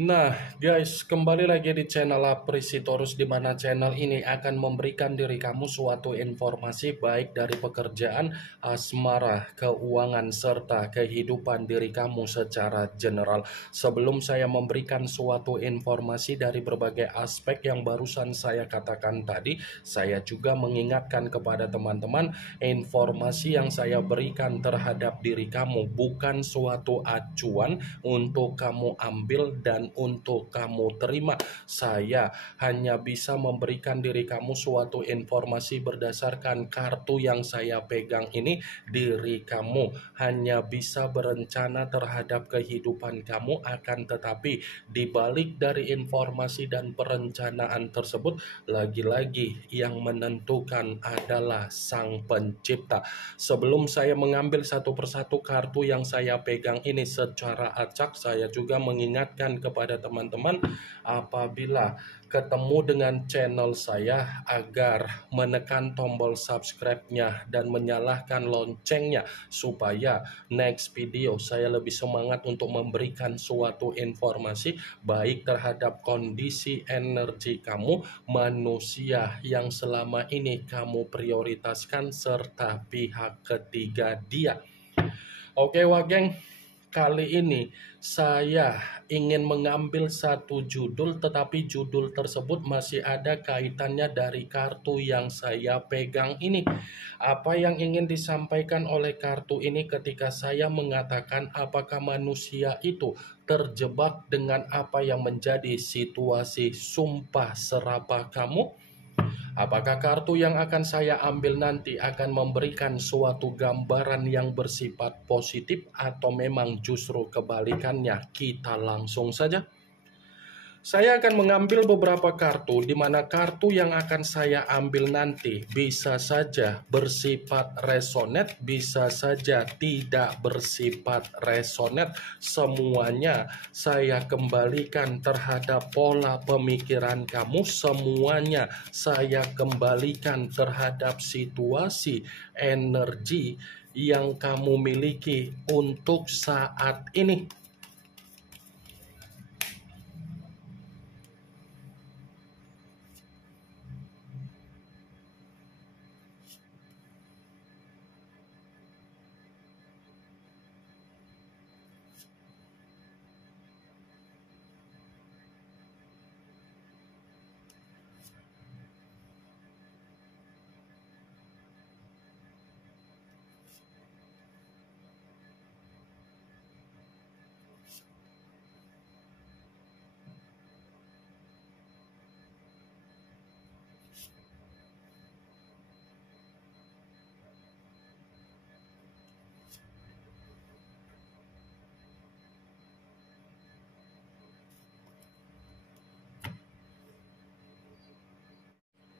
Nah, guys, kembali lagi di channel Aprisitorus, di mana channel ini akan memberikan diri kamu suatu informasi baik dari pekerjaan, asmara, keuangan, serta kehidupan diri kamu secara general. Sebelum saya memberikan suatu informasi dari berbagai aspek yang barusan saya katakan tadi, saya juga mengingatkan kepada teman-teman, informasi yang saya berikan terhadap diri kamu bukan suatu acuan untuk kamu ambil dan untuk kamu terima. Saya hanya bisa memberikan diri kamu suatu informasi berdasarkan kartu yang saya pegang ini. Diri kamu hanya bisa berencana terhadap kehidupan kamu, akan tetapi dibalik dari informasi dan perencanaan tersebut, lagi-lagi yang menentukan adalah Sang Pencipta. Sebelum saya mengambil satu persatu kartu yang saya pegang ini secara acak, saya juga mengingatkan kepada teman-teman apabila ketemu dengan channel saya agar menekan tombol subscribe-nya dan menyalakan loncengnya supaya next video saya lebih semangat untuk memberikan suatu informasi baik terhadap kondisi energi kamu, manusia yang selama ini kamu prioritaskan, serta pihak ketiga dia. Oke Wageng, kali ini saya ingin mengambil satu judul, tetapi judul tersebut masih ada kaitannya dari kartu yang saya pegang ini. Apa yang ingin disampaikan oleh kartu ini ketika saya mengatakan apakah manusia itu terjebak dengan apa yang menjadi situasi sumpah serapah kamu? Apakah kartu yang akan saya ambil nanti akan memberikan suatu gambaran yang bersifat positif atau memang justru kebalikannya? Kita langsung saja. Saya akan mengambil beberapa kartu, di mana kartu yang akan saya ambil nanti bisa saja bersifat resonate, bisa saja tidak bersifat resonate. Semuanya saya kembalikan terhadap pola pemikiran kamu, semuanya saya kembalikan terhadap situasi energi yang kamu miliki untuk saat ini.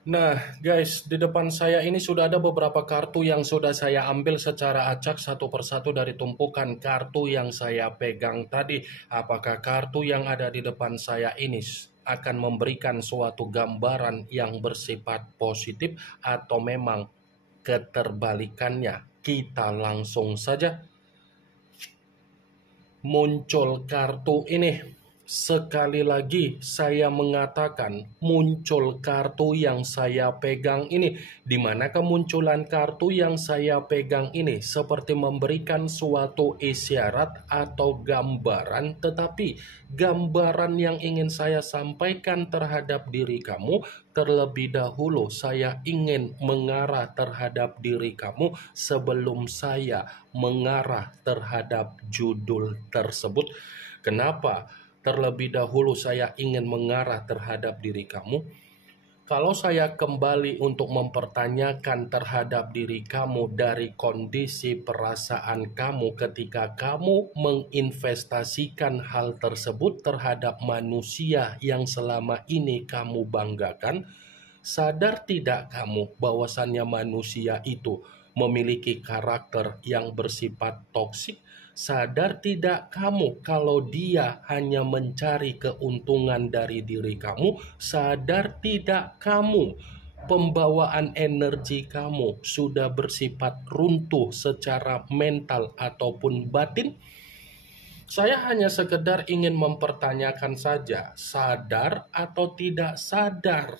Nah, guys, di depan saya ini sudah ada beberapa kartu yang sudah saya ambil secara acak satu persatu dari tumpukan kartu yang saya pegang tadi. Apakah kartu yang ada di depan saya ini akan memberikan suatu gambaran yang bersifat positif atau memang keterbalikannya? Kita langsung saja. Muncul kartu ini. Sekali lagi saya mengatakan muncul kartu yang saya pegang ini. Di mana kemunculan kartu yang saya pegang ini seperti memberikan suatu isyarat atau gambaran, tetapi gambaran yang ingin saya sampaikan terhadap diri kamu, terlebih dahulu saya ingin mengarah terhadap diri kamu sebelum saya mengarah terhadap judul tersebut. Kenapa terlebih dahulu saya ingin mengarah terhadap diri kamu? Kalau saya kembali untuk mempertanyakan terhadap diri kamu dari kondisi perasaan kamu ketika kamu menginvestasikan hal tersebut terhadap manusia yang selama ini kamu banggakan, sadar tidak kamu bahwasannya manusia itu memiliki karakter yang bersifat toksik? Sadar tidak kamu kalau dia hanya mencari keuntungan dari diri kamu? Sadar tidak kamu pembawaan energi kamu sudah bersifat runtuh secara mental ataupun batin? Saya hanya sekedar ingin mempertanyakan saja, sadar atau tidak sadar.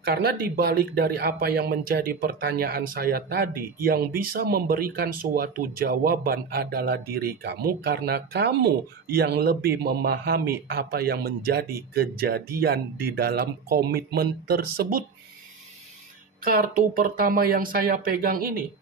Karena dibalik dari apa yang menjadi pertanyaan saya tadi, yang bisa memberikan suatu jawaban adalah diri kamu, karena kamu yang lebih memahami apa yang menjadi kejadian di dalam komitmen tersebut. Kartu pertama yang saya pegang ini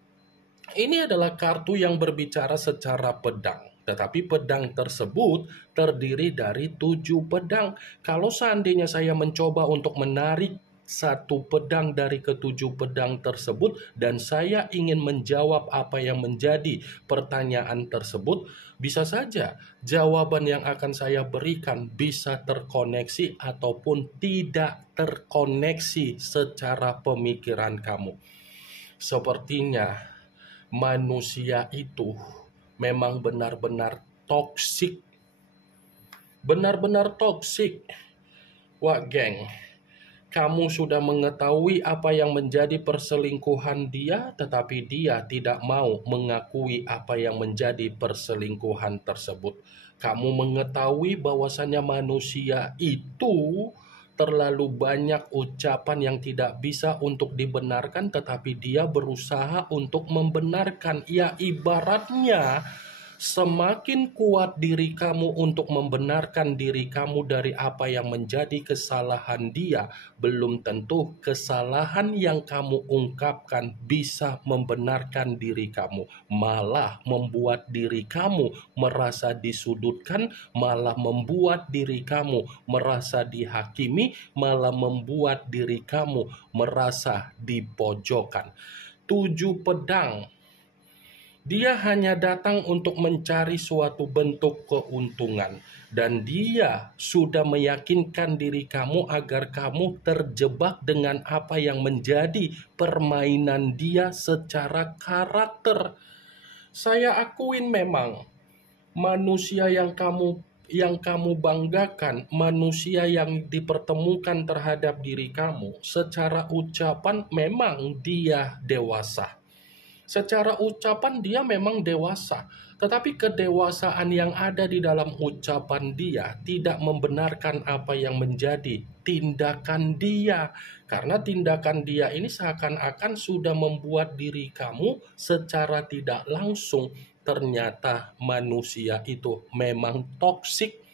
adalah kartu yang berbicara secara pedang. Tetapi pedang tersebut terdiri dari 7 pedang. Kalau seandainya saya mencoba untuk menarik satu pedang dari ketujuh pedang tersebut dan saya ingin menjawab apa yang menjadi pertanyaan tersebut, bisa saja jawaban yang akan saya berikan bisa terkoneksi ataupun tidak terkoneksi secara pemikiran kamu. Sepertinya manusia itu memang benar-benar toksik. Benar-benar toksik. Wah geng, kamu sudah mengetahui apa yang menjadi perselingkuhan dia, tetapi dia tidak mau mengakui apa yang menjadi perselingkuhan tersebut. Kamu mengetahui bahwasannya manusia itu terlalu banyak ucapan yang tidak bisa untuk dibenarkan, tetapi dia berusaha untuk membenarkan. Ya, ibaratnya semakin kuat diri kamu untuk membenarkan diri kamu dari apa yang menjadi kesalahan dia, belum tentu kesalahan yang kamu ungkapkan bisa membenarkan diri kamu. Malah membuat diri kamu merasa disudutkan, malah membuat diri kamu merasa dihakimi, malah membuat diri kamu merasa dipojokkan. 7 pedang. Dia hanya datang untuk mencari suatu bentuk keuntungan, dan dia sudah meyakinkan diri kamu agar kamu terjebak dengan apa yang menjadi permainan dia secara karakter. Saya akuin memang manusia yang kamu banggakan, manusia yang dipertemukan terhadap diri kamu, secara ucapan memang dia dewasa. Secara ucapan dia memang dewasa, tetapi kedewasaan yang ada di dalam ucapan dia tidak membenarkan apa yang menjadi tindakan dia. Karena tindakan dia ini seakan-akan sudah membuat diri kamu secara tidak langsung ternyata manusia itu memang toksik.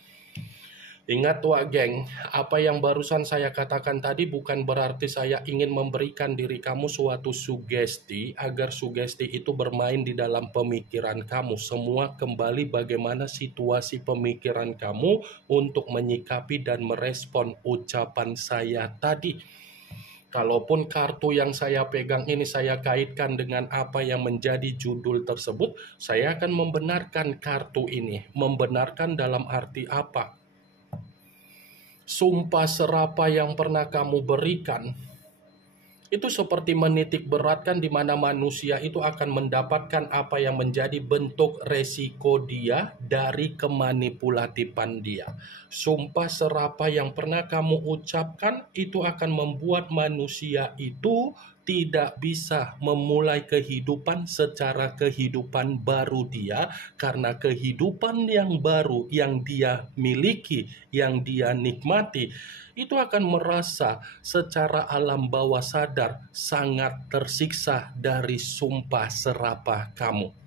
Ingat wak geng, apa yang barusan saya katakan tadi bukan berarti saya ingin memberikan diri kamu suatu sugesti agar sugesti itu bermain di dalam pemikiran kamu. Semua kembali bagaimana situasi pemikiran kamu untuk menyikapi dan merespon ucapan saya tadi. Kalaupun kartu yang saya pegang ini saya kaitkan dengan apa yang menjadi judul tersebut, saya akan membenarkan kartu ini. Membenarkan dalam arti apa? Sumpah serapah yang pernah kamu berikan itu seperti menitik beratkan di mana manusia itu akan mendapatkan apa yang menjadi bentuk resiko dia dari kemanipulatifan dia. Sumpah serapah yang pernah kamu ucapkan itu akan membuat manusia itu tidak bisa memulai kehidupan secara kehidupan baru dia, karena kehidupan yang baru yang dia miliki, yang dia nikmati, itu akan merasa secara alam bawah sadar sangat tersiksa dari sumpah serapah kamu.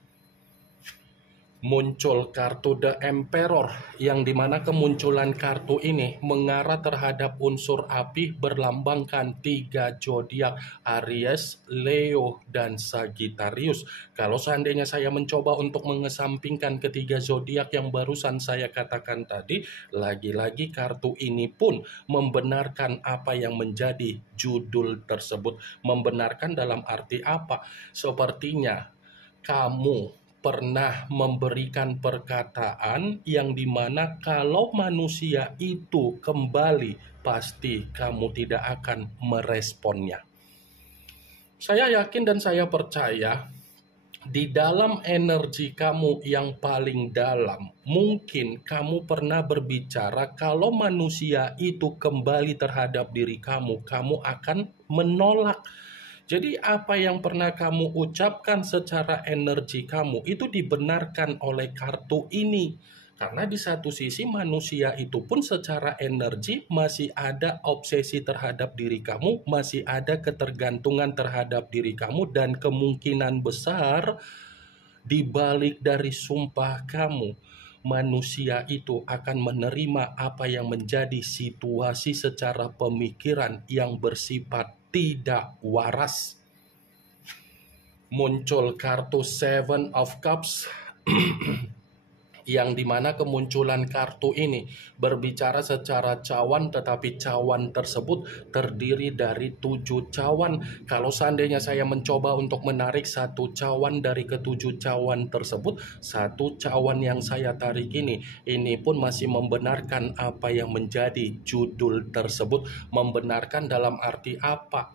Muncul kartu The Emperor, yang dimana kemunculan kartu ini mengarah terhadap unsur api berlambangkan 3 zodiak, Aries, Leo, dan Sagittarius. Kalau seandainya saya mencoba untuk mengesampingkan ketiga zodiak yang barusan saya katakan tadi, lagi-lagi kartu ini pun membenarkan apa yang menjadi judul tersebut. Membenarkan dalam arti apa? Sepertinya kamu pernah memberikan perkataan yang dimana kalau manusia itu kembali, pasti kamu tidak akan meresponnya. Saya yakin dan saya percaya di dalam energi kamu yang paling dalam, mungkin kamu pernah berbicara kalau manusia itu kembali terhadap diri kamu, kamu akan menolak. Jadi apa yang pernah kamu ucapkan secara energi kamu itu dibenarkan oleh kartu ini. Karena di satu sisi manusia itu pun secara energi masih ada obsesi terhadap diri kamu, masih ada ketergantungan terhadap diri kamu, dan kemungkinan besar di balik dari sumpah kamu, manusia itu akan menerima apa yang menjadi situasi secara pemikiran yang bersifat tidak waras. Muncul kartu Seven of Cups yang dimana kemunculan kartu ini berbicara secara cawan, tetapi cawan tersebut terdiri dari 7 cawan. Kalau seandainya saya mencoba untuk menarik satu cawan dari ketujuh cawan tersebut, satu cawan yang saya tarik ini pun masih membenarkan apa yang menjadi judul tersebut. Membenarkan dalam arti apa?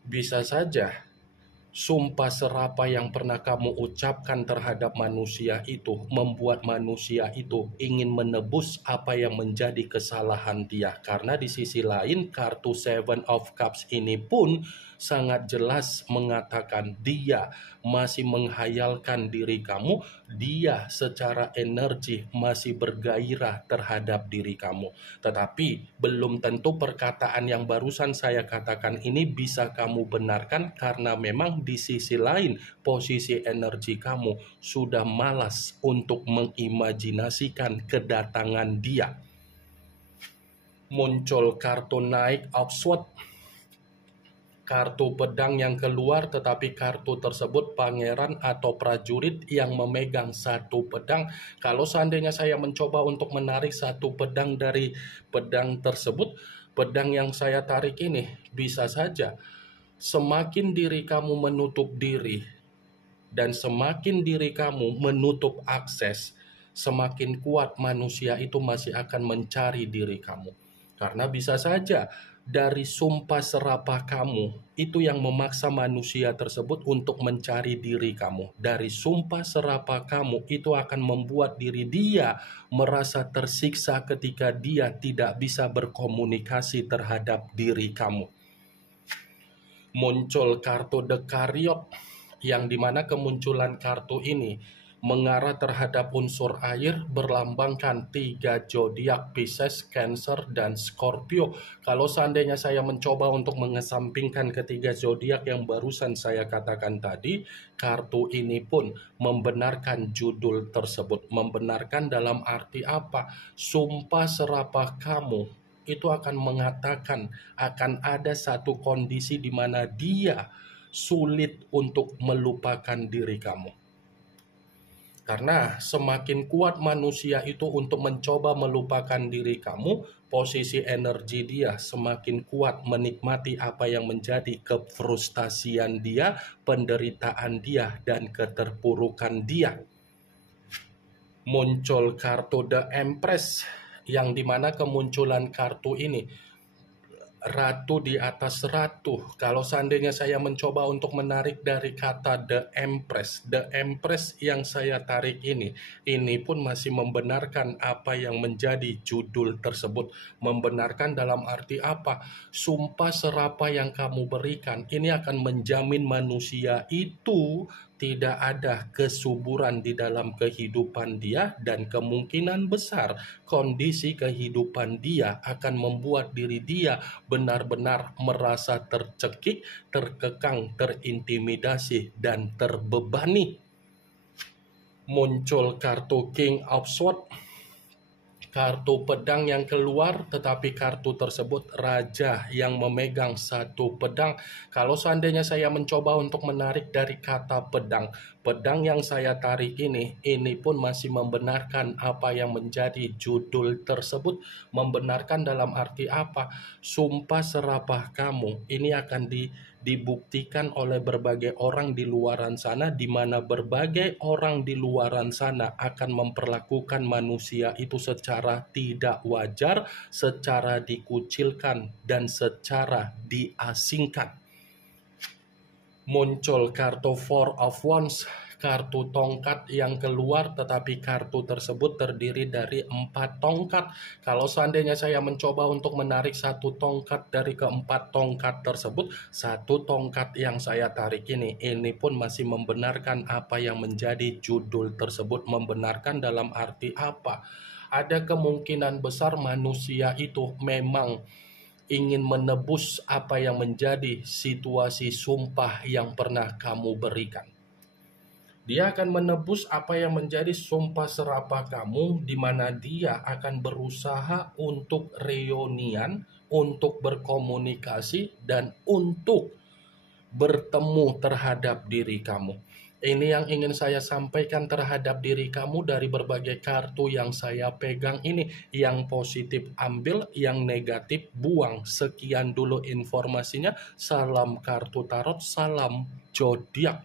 Bisa saja sumpah serapah yang pernah kamu ucapkan terhadap manusia itu membuat manusia itu ingin menebus apa yang menjadi kesalahan dia. Karena di sisi lain kartu Seven of Cups ini pun sangat jelas mengatakan dia masih menghayalkan diri kamu, dia secara energi masih bergairah terhadap diri kamu. Tetapi belum tentu perkataan yang barusan saya katakan ini bisa kamu benarkan, karena memang di sisi lain posisi energi kamu sudah malas untuk mengimajinasikan kedatangan dia. Muncul kartu Knight of Swords, kartu pedang yang keluar, tetapi kartu tersebut pangeran atau prajurit yang memegang satu pedang. Kalau seandainya saya mencoba untuk menarik satu pedang dari pedang tersebut, pedang yang saya tarik ini bisa saja semakin diri kamu menutup diri dan semakin diri kamu menutup akses, semakin kuat manusia itu masih akan mencari diri kamu. Karena bisa saja dari sumpah serapah kamu itu yang memaksa manusia tersebut untuk mencari diri kamu. Dari sumpah serapah kamu itu akan membuat diri dia merasa tersiksa ketika dia tidak bisa berkomunikasi terhadap diri kamu. Muncul kartu The Chariot, yang dimana kemunculan kartu ini mengarah terhadap unsur air, berlambangkan 3 zodiak Pisces, Cancer, dan Scorpio. Kalau seandainya saya mencoba untuk mengesampingkan ketiga zodiak yang barusan saya katakan tadi, kartu ini pun membenarkan judul tersebut. Membenarkan dalam arti apa? Sumpah serapah kamu itu akan mengatakan akan ada satu kondisi di mana dia sulit untuk melupakan diri kamu. Karena semakin kuat manusia itu untuk mencoba melupakan diri kamu, posisi energi dia semakin kuat menikmati apa yang menjadi kefrustasian dia, penderitaan dia, dan keterpurukan dia. Muncul kartu The Empress, yang dimana kemunculan kartu ini ratu di atas ratu. Kalau seandainya saya mencoba untuk menarik dari kata The Empress yang saya tarik ini pun masih membenarkan apa yang menjadi judul tersebut. Membenarkan dalam arti apa? Sumpah serapah yang kamu berikan ini akan menjamin manusia itu tidak ada kesuburan di dalam kehidupan dia, dan kemungkinan besar kondisi kehidupan dia akan membuat diri dia benar-benar merasa tercekik, terkekang, terintimidasi, dan terbebani. Muncul kartu King of Swords, kartu pedang yang keluar, tetapi kartu tersebut raja yang memegang satu pedang. Kalau seandainya saya mencoba untuk menarik dari kata pedang, pedang yang saya tarik ini pun masih membenarkan apa yang menjadi judul tersebut. Membenarkan dalam arti apa? Sumpah serapah kamu ini akan dibuktikan oleh berbagai orang di luaran sana, di mana berbagai orang di luaran sana akan memperlakukan manusia itu secara tidak wajar, secara dikucilkan, dan secara diasingkan. Muncul kartu Four of Wands, kartu tongkat yang keluar, tetapi kartu tersebut terdiri dari 4 tongkat. Kalau seandainya saya mencoba untuk menarik satu tongkat dari keempat tongkat tersebut, satu tongkat yang saya tarik ini pun masih membenarkan apa yang menjadi judul tersebut. Membenarkan dalam arti apa? Ada kemungkinan besar manusia itu memang ingin menebus apa yang menjadi situasi sumpah yang pernah kamu berikan. Dia akan menebus apa yang menjadi sumpah serapah kamu, di mana dia akan berusaha untuk reunian, untuk berkomunikasi, dan untuk bertemu terhadap diri kamu. Ini yang ingin saya sampaikan terhadap diri kamu dari berbagai kartu yang saya pegang ini. Yang positif ambil, yang negatif buang. Sekian dulu informasinya. Salam kartu tarot, salam zodiak.